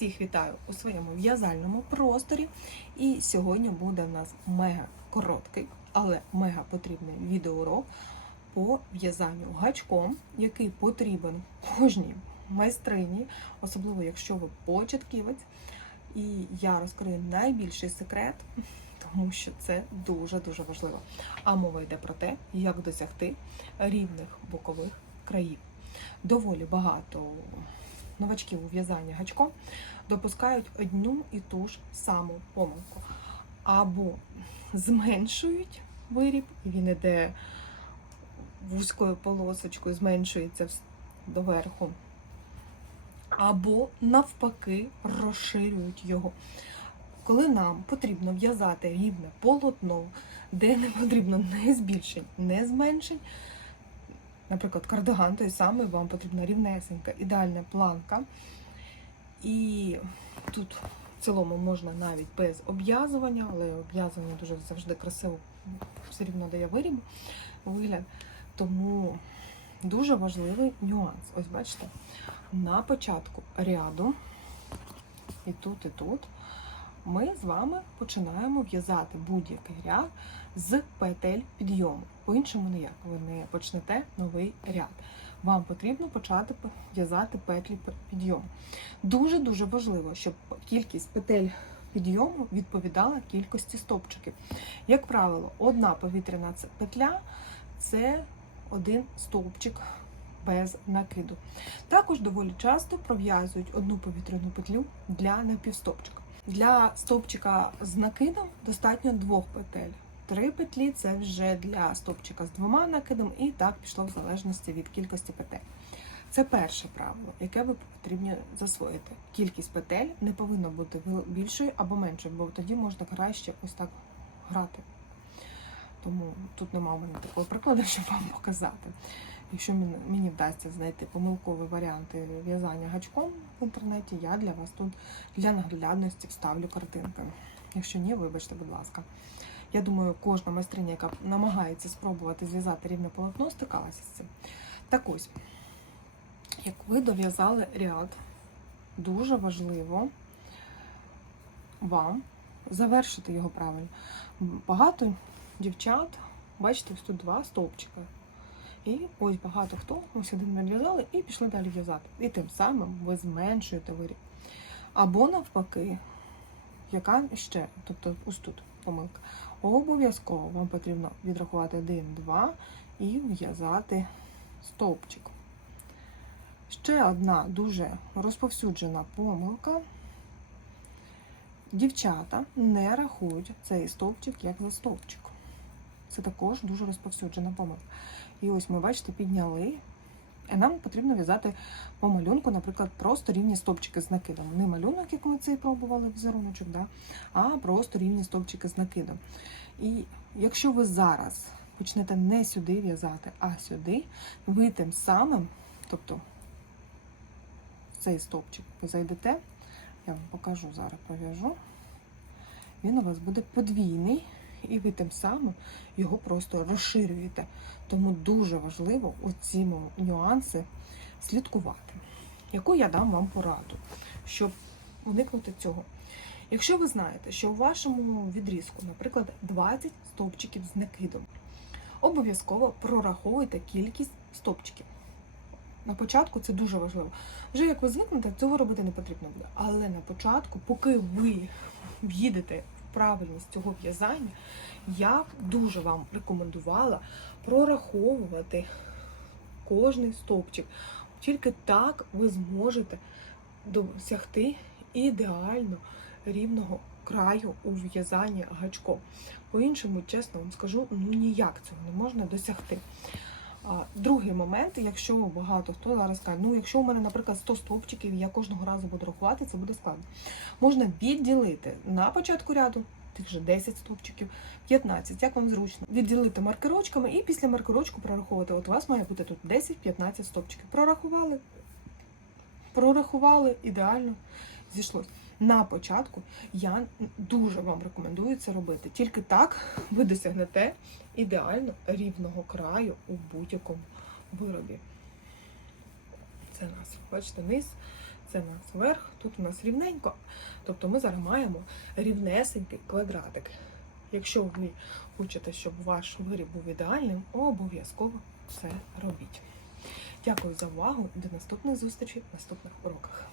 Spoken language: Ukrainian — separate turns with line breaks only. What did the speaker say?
Всіх вітаю у своєму в'язальному просторі. І сьогодні буде у нас мега короткий, але мега потрібний відеоурок по в'язанню гачком, який потрібен кожній майстрині, особливо якщо ви початківець. І я розкрию найбільший секрет, тому що це дуже-дуже важливо. А мова йде про те, як досягти рівних бокових країв. Доволі багато новачків у в'язанні гачком допускають одну і ту ж саму помилку. Або зменшують виріб, і він іде вузькою полосочкою, зменшується доверху. Або навпаки розширюють його. Коли нам потрібно в'язати рівне полотно, де не потрібно не збільшень, не зменшень, наприклад, кардиган той самий, вам потрібна рівнесенька, ідеальна планка. І тут в цілому можна навіть без обв'язування, але обв'язування дуже завжди красиво все рівно дає виріб, вигляд. Тому дуже важливий нюанс. Ось бачите, на початку ряду, і тут, і тут, ми з вами починаємо в'язати будь-який ряд з петель підйому. По-іншому ніяк. Ви не почнете новий ряд. Вам потрібно почати в'язати петлі підйому. Дуже-дуже важливо, щоб кількість петель підйому відповідала кількості стовпчиків. Як правило, одна повітряна петля це один стовпчик без накиду. Також доволі часто пров'язують одну повітряну петлю для напівстовпчика. Для стовпчика з накидом достатньо двох петель. Три петлі це вже для стовпчика з двома накидами, і так пішло в залежності від кількості петель. Це перше правило, яке ви потрібно засвоїти. Кількість петель не повинна бути більшою або меншою, бо тоді можна краще ось так грати. Тому тут немає в мене такого прикладу, щоб вам показати. Якщо мені- вдасться знайти помилкові варіанти в'язання гачком в інтернеті, я для вас тут для наглядності вставлю картинки. Якщо ні, вибачте, будь ласка. Я думаю, кожна майстриня, яка намагається спробувати зв'язати рівне полотно, стикалася з цим. Так ось, як ви дов'язали ряд, дуже важливо вам завершити його правильно. Багато дівчат, бачите, тут два стовпчика. І ось багато хто ось один нав'язали і пішли далі в'язати. І тим самим ви зменшуєте виріб. Або навпаки, яка ще, тобто ось тут помилка. Обов'язково вам потрібно відрахувати 1, 2 і в'язати стовпчик. Ще одна дуже розповсюджена помилка. Дівчата не рахують цей стовпчик як за стовпчик. Це також дуже розповсюджена помилка. І ось ми, бачите, підняли. І нам потрібно в'язати по малюнку, наприклад, просто рівні стовпчики з накидом. Не малюнок, як ми цей пробували візеруночок, да? а просто рівні стовпчики з накидом. І якщо ви зараз почнете не сюди в'язати, а сюди, ви тим самим, тобто в цей стовпчик ви зайдете, я вам покажу зараз, пов'яжу, він у вас буде подвійний, і ви тим самим його просто розширюєте. Тому дуже важливо оці нюанси слідкувати, яку я дам вам пораду, щоб уникнути цього. Якщо ви знаєте, що у вашому відрізку, наприклад, 20 стовпчиків з накидом, обов'язково прораховуйте кількість стовпчиків. На початку це дуже важливо. Вже як ви звикнете, цього робити не потрібно буде. Але на початку, поки ви в'їдете правильність цього в'язання, я дуже вам рекомендувала прораховувати кожний стовпчик. Тільки так ви зможете досягти ідеально рівного краю у в'язанні гачком. По-іншому, чесно вам скажу, ну ніяк цього не можна досягти. Другий момент, якщо багато хто зараз каже, ну якщо у мене, наприклад, 100 стовпчиків, я кожного разу буду рахувати, це буде складно. Можна відділити на початку ряду тих же 10 стовпчиків, 15, як вам зручно. Відділити маркерочками і після маркерочку прораховувати. От у вас має бути тут 10-15 стовпчиків. Прорахували, прорахували, ідеально зійшлось. На початку я дуже вам рекомендую це робити. Тільки так ви досягнете ідеально рівного краю у будь-якому виробі. Це нас, бачите, низ, Це нас верх, тут у нас рівненько. Тобто ми зараз маємо рівнесенький квадратик. Якщо ви хочете, щоб ваш виріб був ідеальним, обов'язково це робіть. Дякую за увагу до наступних зустрічей в наступних уроках.